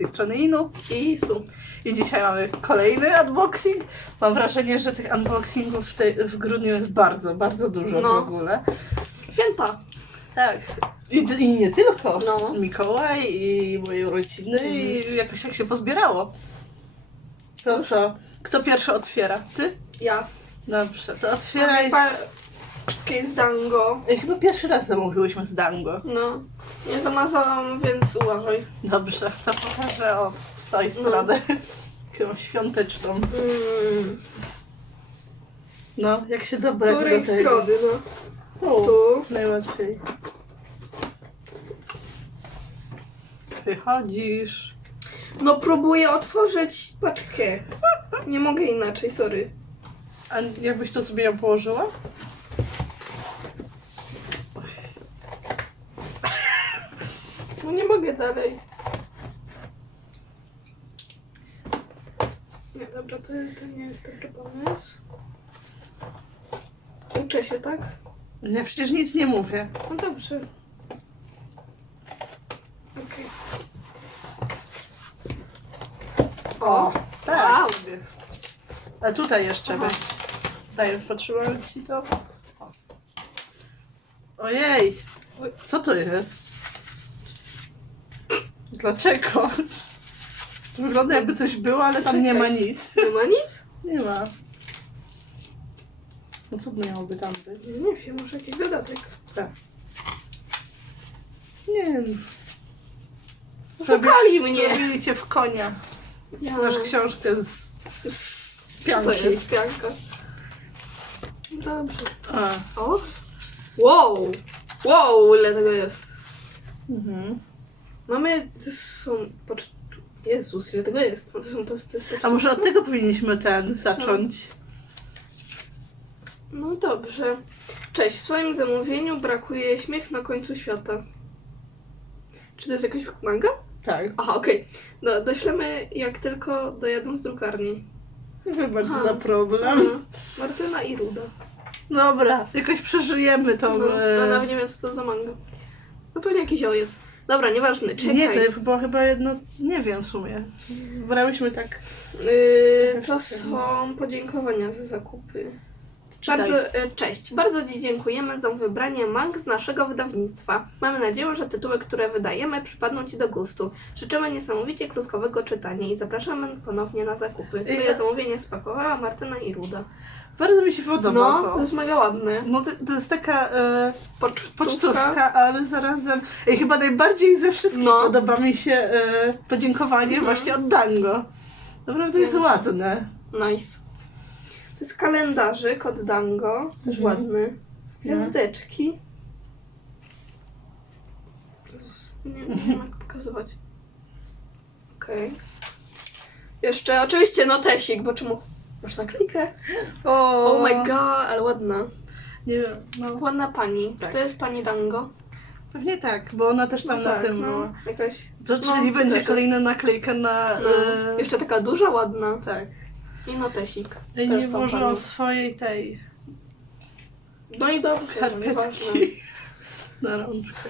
tej strony Inu i Isu. I dzisiaj mamy kolejny unboxing. Mam wrażenie, że tych unboxingów w, tej, w grudniu jest bardzo, bardzo dużo No. w ogóle. Święta. Tak. I, I nie tylko. No. Mikołaj i moje urodziny i jakoś tak się pozbierało. To co? Kto pierwszy otwiera? Ty? Ja. Dobrze, to Mamy otwieraj. Paczkę z dango. Ej, Chyba pierwszy raz zamówiłyśmy z Dango. No. Nie zamazałam, więc uważaj. Dobrze, to pokażę od z tej No. strony. Świąteczną. Mm. No, jak się Z dobrać której do tego. strony, no? Tu. Tu. Najłatwiej. Wychodzisz. No próbuję otworzyć paczkę. Nie mogę inaczej, sorry. A jakbyś to sobie ją położyła? No nie mogę dalej. Nie, dobra, to, to nie jest dobry pomysł. Uczę się, tak? Ja przecież nic nie mówię. No dobrze. Okej. O! Tak. Wow. A tutaj jeszcze Aha. weź. Daj, patrzyłam ci to. Ojej! Co to jest? Dlaczego? To wygląda jakby coś było, ale tam nie ma nic. Nie ma nic? Nie ma. No co miałoby tam być? Nie wiem, może jakiś dodatek. Tak. Nie wiem. Szukali mnie! Zrobili cię w konia. Ja. Masz książkę z, z pianki. to jest pianka? Dobrze. A. O! Wow! Wow, ile tego jest? Mhm. Mamy, to są poczt... Jezus, ile tego jest? No to są to jest A poczta. może od tego powinniśmy ten zacząć? No dobrze. Cześć, w swoim zamówieniu brakuje śmiech na końcu świata. Czy to jest jakaś manga? Tak. Aha, okej. No, doślemy jak tylko dojadą z drukarni. Wybacz Aha. za problem. Aha. Martyna i Ruda. Dobra, jakoś przeżyjemy tą. No, e, no nawet nie wiem co to za manga. No pewnie jakiś ojec. Dobra, nieważne, czekaj. Nie, to chyba, chyba jedno. Nie wiem w sumie. Brałyśmy tak. Yy, to są podziękowania za zakupy. Czytaj. Bardzo, e, cześć. Bardzo Ci dziękujemy za wybranie mang z naszego wydawnictwa. Mamy nadzieję, że tytuły, które wydajemy, przypadną Ci do gustu. Życzymy niesamowicie kluskowego czytania i zapraszamy ponownie na zakupy. Twoje a- zamówienie spakowała Martyna i Ruda. Bardzo mi się podoba. No, to. to jest mega ładne. No to, to jest taka e, Pocztówka. pocztówka, ale zarazem Ej, chyba najbardziej ze wszystkich No. podoba mi się e, podziękowanie Mhm. właśnie od Dango. Naprawdę jest Więc- ładne. Nice. To jest kalendarzyk od Dango. Też Mhm. ładny. No. Gwiazdeczki. Jezus, nie, nie wiem jak pokazywać. Okej. Jeszcze oczywiście notesik, bo czemu... Masz naklejkę? O, Oh my god, ale ładna. Nie wiem, no Ładna pani. Tak. To jest pani Dango. pewnie tak, bo ona też tam No na tak, tym no, była. Jakaś... To, no, czyli to będzie też kolejna naklejka na... No, E, jeszcze taka duża, ładna. tak. I notesik. Ja To nie jest tą włożyłam panią. swojej tej No i dobrze, nieważne. skarpetki na rączkę.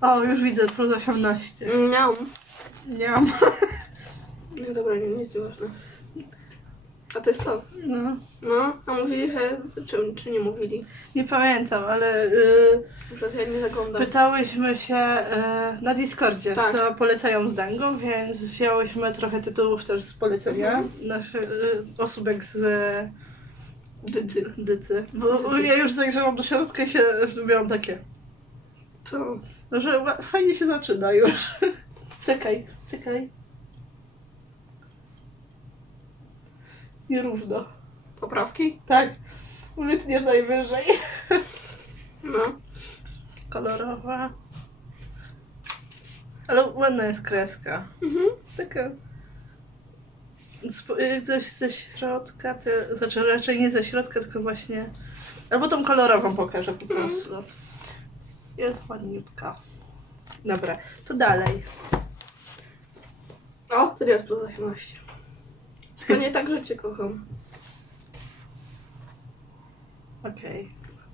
O, już widzę, plus 18. Miam. Nie mam. No dobra, nie, nie jest ważne. A to jest to. No, No, a mówili, że... Czy, czy nie mówili? nie pamiętam, ale y, Że ja nie zaglądam. pytałyśmy się y, na Discordzie, Tak. co polecają z Dango, więc wzięłyśmy trochę tytułów też z polecenia Mhm. naszych y, osóbek z y, Dydy. Dycy. Bo ja już zajrzałam do środka i się miałam takie, Co? no, że ła- fajnie się zaczyna już. czekaj, czekaj. Nierówno. Poprawki? Tak. Wytniesz najwyżej. No. Kolorowa. Ale ładna jest kreska. Mhm. Taka. sp- y, Coś ze środka, ty, znaczy raczej nie ze środka, tylko właśnie. Albo tą kolorową pokażę po prostu. Jest ładniutka. Dobra, to dalej. O, to jest plus 18. To nie tak, że cię kocham. Okej.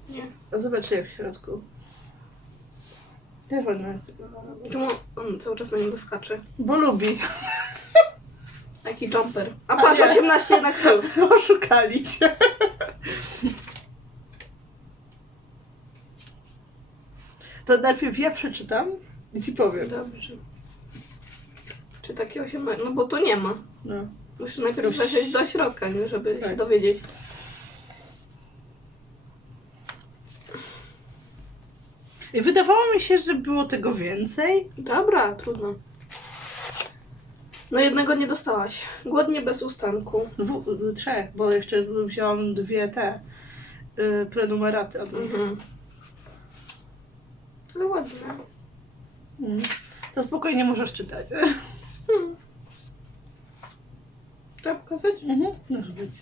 Nie. A Zobaczę jak w środku. Też ona jest Czemu on cały czas na niego skacze? Bo lubi. Jaki jumper. A patrz, nie. 18 na plus. Oszukali cię. To najpierw ja przeczytam i ci powiem. Dobrze. Czy takie 18? No bo tu nie ma. No. Musisz najpierw zajrzeć do środka, nie? żeby się Tak. dowiedzieć. I wydawało mi się, że było tego więcej. Dobra, trudno. No jednego nie dostałaś. Głodnie bez ustanku. W, trzech, bo jeszcze wziąłam dwie te y, prenumeraty od nich. Mhm. Ale ładne. Mm. To spokojnie możesz czytać. Trzeba pokazać? Mhm. Może być.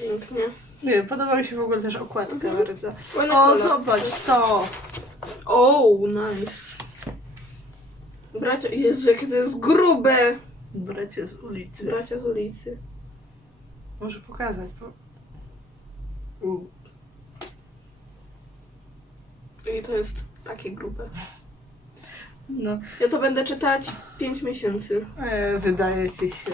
Pięknie. Nie, podoba mi się w ogóle też okładka Mhm. bardzo. O, kolor. zobacz to! O, nice. Bracia, Jezu, jakie to jest grube! Bracie z ulicy. Bracia z ulicy. Może pokazać. Bo... I to jest takie grube. No, Ja to będę czytać 5 miesięcy. e, wydaje ci się.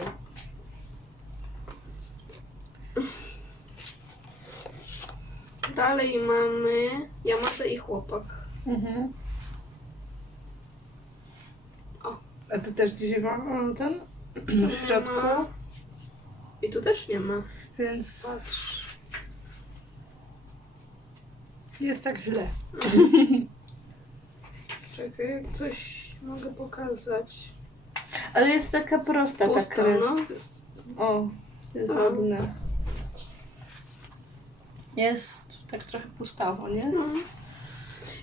Dalej mamy Yamada i chłopak. Mhm. O. A tu też gdzieś mam ten Nie w środku, ma. I tu też nie ma. więc Patrz. nie jest tak źle. Czekaj, jak coś mogę pokazać. Ale jest taka prosta Pusta, taka. jest. no. O, jest No. ładne. Jest tak trochę pustawo, nie? no.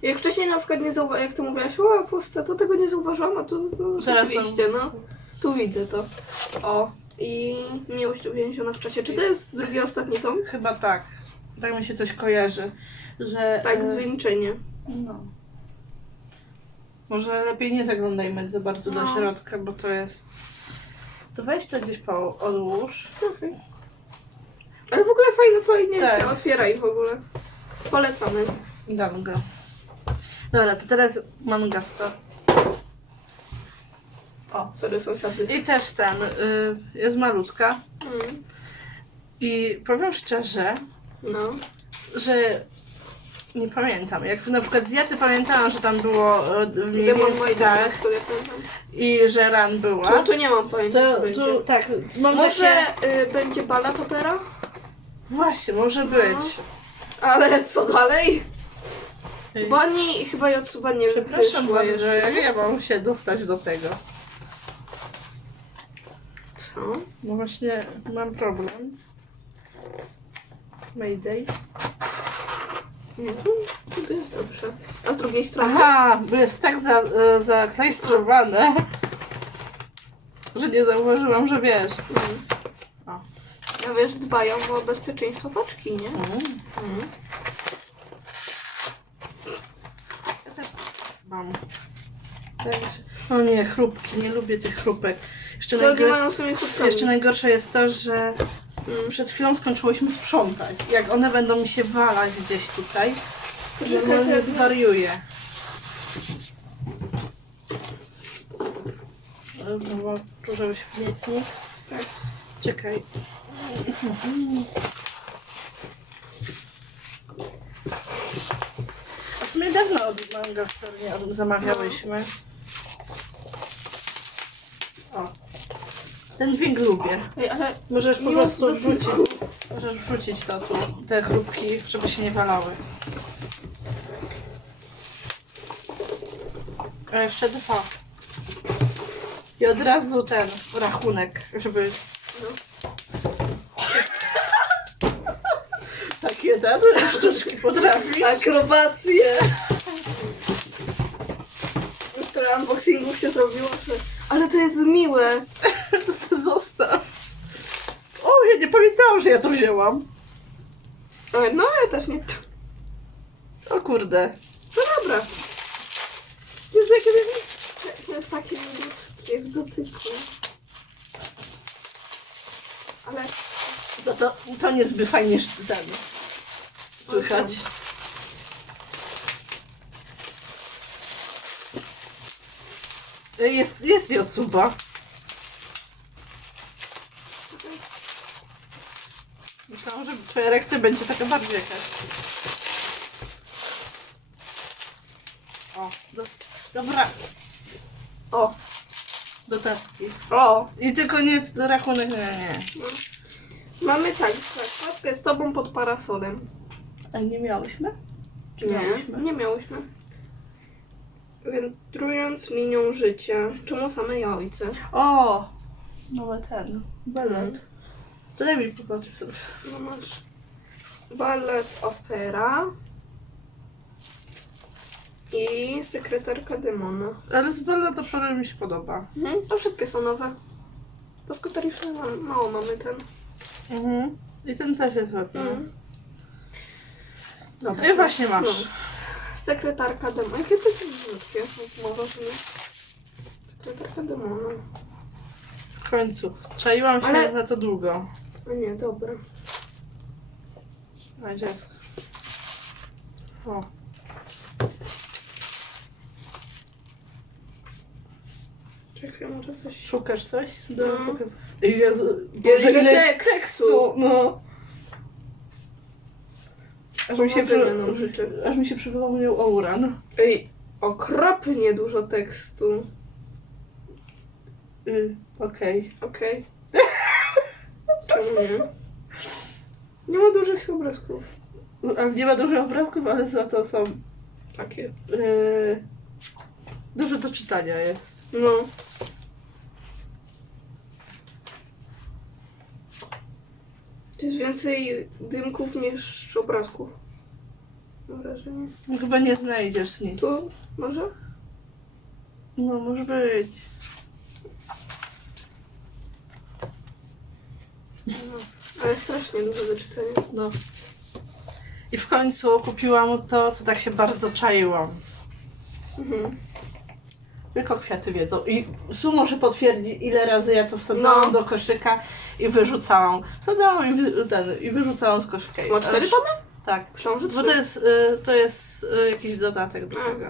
Jak wcześniej na przykład nie zauważyłam, jak ty mówiłaś, o puste, to tego nie zauważyłam, a tu no, Teraz rzeczywiście, no. Tu widzę to. O. I miłość uwięziona w czasie. Czy to jest drugi, ostatni tom? Chyba tak. Tak mi się coś kojarzy, że... Tak, e, zwieńczenie. No. Może lepiej nie zaglądajmy za bardzo do No. środka, bo to jest... To weź to gdzieś po odłóż. Okej. Ale w ogóle fajnie, fajnie Tak. się otwiera i w ogóle. Polecamy. Dam go. Dobra, to teraz mam gasto. O, sorry sąsiady. I też ten, y, jest malutka. Mm. I powiem szczerze, No. że nie pamiętam. Jak na przykład z Jaty pamiętałam, że tam było y, w Demon niebieskich Maiden, tak, który pamiętam. i że ran była. Tu, tu nie mam pojęcia, To, będzie. tu, tak, mam Może y, będzie balad opera? Właśnie, może być. Ale co dalej? Ej. Bo oni chyba Jotsuba nie Przepraszam wyszła bardzo, jeszcze. jak ja mam się dostać do tego? Co? No właśnie, mam problem. Mayday. To jest dobrze. A z drugiej strony? Aha, bo jest tak za, e, zaklejstrowane, że nie zauważyłam, że wiesz. Mm. O. Ja wiesz, dbają o bezpieczeństwo paczki, nie? Mm. Mm. Mam. Także- O nie, chrupki, nie lubię tych chrupek. Jeszcze, Co oni najgor- mają z tymi jeszcze najgorsze jest to, że. Przed chwilą skończyłyśmy sprzątać. Jak one będą mi się walać gdzieś tutaj, to normalnie zwariuję. No bo tu żebyś wniecnik. Tak. Czekaj. A w sumie dawno od Manga od- zamawiałyśmy. O. Ten dźwięk lubię. Ej, ale Możesz po Miło prostu cyrku. możesz wrzucić to tu, te chrupki, żeby się nie walały. A jeszcze dwa. I od razu ten rachunek, żeby... No. Tak jeden sztuczki potrafisz. Akrobacje! Już tyle unboxingów się zrobiło, że... Ale to jest miłe. wiedziałam, że ja to wzięłam. E, no, ja też nie. O kurde. No dobra. Jezu, jakie to jest, to jest takie ludzkie w dotyku. Ale... No to, to niezbyt fajnie ten, słychać. Jest, jest Jotsuba. Twoja reakcja będzie taka bardziej jakaś. O, do, dobra, O, do testki. o. I tylko nie rachunek, nie, nie. Mamy tak, zakładkę z tobą pod parasolem. A nie miałyśmy? Czy Nie, miałyśmy? nie miałyśmy. Wędrując linią życia. Czemu same jajce? O! Mamy ten, belet. Mhm. To daj mi popatrzeć. No masz balet opera i sekretarka demona. Ale z belet to mi się podoba. Mhm, to wszystkie są nowe. Po skutariuszu mało mamy ten. Mhm. I ten też jest ładny. Mm. Dobra. I właśnie masz. No. Sekretarka demona. Jakie to jest brzydkie? Może? Sekretarka demona. W końcu. Czaiłam się Ale- na to długo. A nie, dobra. A dziecko. O. Czekaj, może coś... Szukasz coś? No. Do... Ej, Jezu, Boże, ile tekstu. tekstu! No. Aż mi, się przy... nam życzę. Aż mi się przypomniał Ouran. Ej, okropnie dużo tekstu. Y, Okej. Okej. Czemu nie? Nie ma dużych obrazków. No, A nie ma dużych obrazków, ale za to są... Takie. y, Dużo do czytania jest. No. Jest więcej dymków niż obrazków. Mam wrażenie. No, Chyba nie znajdziesz nic. Tu może? No, może być. No. Ale strasznie dużo do czytania. No. I w końcu kupiłam to, co tak się bardzo czaiłam. Mhm. Tylko kwiaty wiedzą. I Su może potwierdzi, ile razy ja to wsadzałam No. do koszyka i wyrzucałam. Wsadzałam i, wy, ten, i wyrzucałam z koszyka. Ma cztery aż- tomy? Tak. Że Bo trzy. to jest, y, to jest y, jakiś dodatek do tego.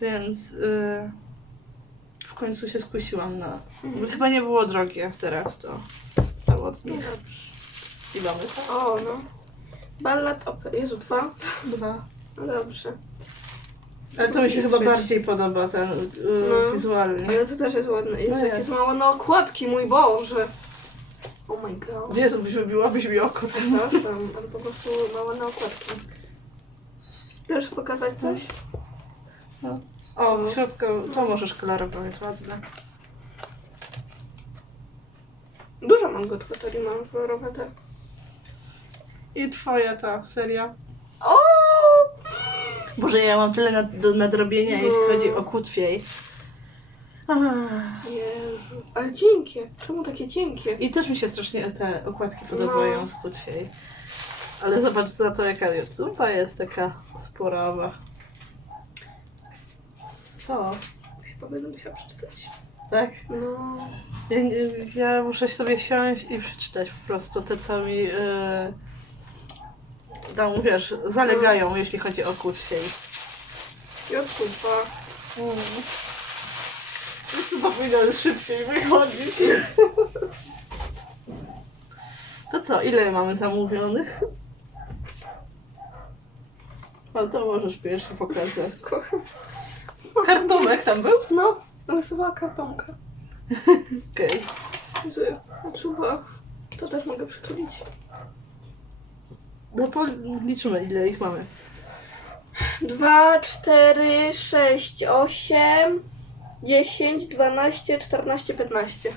Więc y, w końcu się skusiłam na... Mhm. Chyba nie było drogie teraz to. Cało od No dobrze. I mamy to? O, no. Ballet opery. Jezu, dwa? Dwa. No dobrze. Ale to mi się chyba trzeci. bardziej podoba ten y, No. wizualnie. Ale to też jest ładne. Jezu, No jakie jest. to ma ładne okładki, mój Boże. Oh my god. Jezu, wybiłabyś mi oko. Przepraszam, ale po prostu ma ładne okładki. Chcesz pokazać coś? O, w środku, to możesz kolorowo, jest ładne. Dużo mam gotwatori, mam kolorowe te. I twoja ta seria. O! Boże, ja mam tyle nad, do nadrobienia, jeśli No. chodzi o kutwiej. Jezu, ale cienkie. Czemu takie cienkie? I też mi się strasznie te okładki podobają No. z kutwiej. Ale zobacz za to, jaka zupa jest taka sporowa. Co? Chyba będę musiała przeczytać. Tak? No. Ja, ja muszę sobie siąść i przeczytać po prostu te, co mi yy, tam, wiesz, zalegają, jeśli chodzi o kutwiej. Jotuba. Mm. Co powinno szybciej wychodzić. To co, ile mamy zamówionych? No to możesz pierwszy pokazać. Kartonek tam był? No, narysowała kartonkę. Okej. Jezu, Jotuba. To też mogę przytulić. No policzmy ile ich mamy. 2, 4, 6, 8, 10, 12, 14, 15.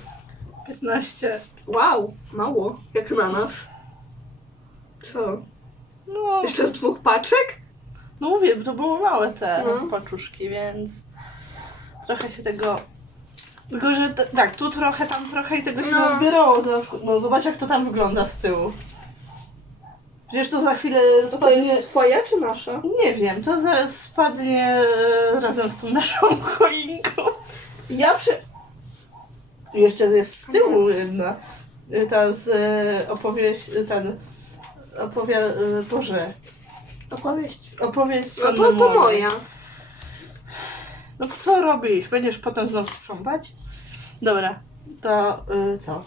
15. Wow, mało. Jak na nas. Co? No, Jeszcze z dwóch paczek? no mówię, to były małe te No. paczuszki, więc trochę się tego... Tylko, że t- tak, tu trochę, tam trochę i tego się No. nazbierało. To na przykład- No zobacz jak to tam wygląda z tyłu. Przecież to za chwilę To spadnie... jest twoja czy nasza? Nie wiem, to zaraz spadnie e, razem z tą naszą choinką. Ja przy... Jeszcze jest z tyłu jedna. E, Ta z e, opowieść, ten... Opowia... Boże. Opowieść. Opowieść No to, to moja. No co robisz? Będziesz potem znowu sprzątać? Dobra, to co?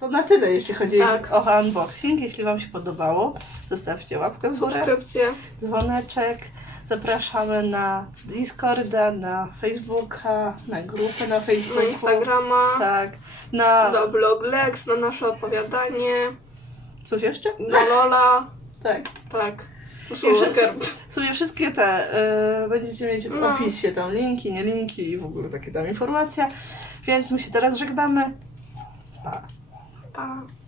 To na tyle, jeśli chodzi Tak. o unboxing. Jeśli Wam się podobało, zostawcie łapkę w górę, Subskrypcje. dzwoneczek. Zapraszamy na Discorda, na Facebooka, na grupę na Facebooku. Na Instagrama. Tak. Na Do blog Lex, na nasze opowiadanie. coś jeszcze? Do Lola. Tak. Tak. W sumie wszystkie te y, będziecie mieć w No. opisie tam linki, nie linki i w ogóle takie tam informacje. Więc my się teraz żegnamy. Pa. Pa.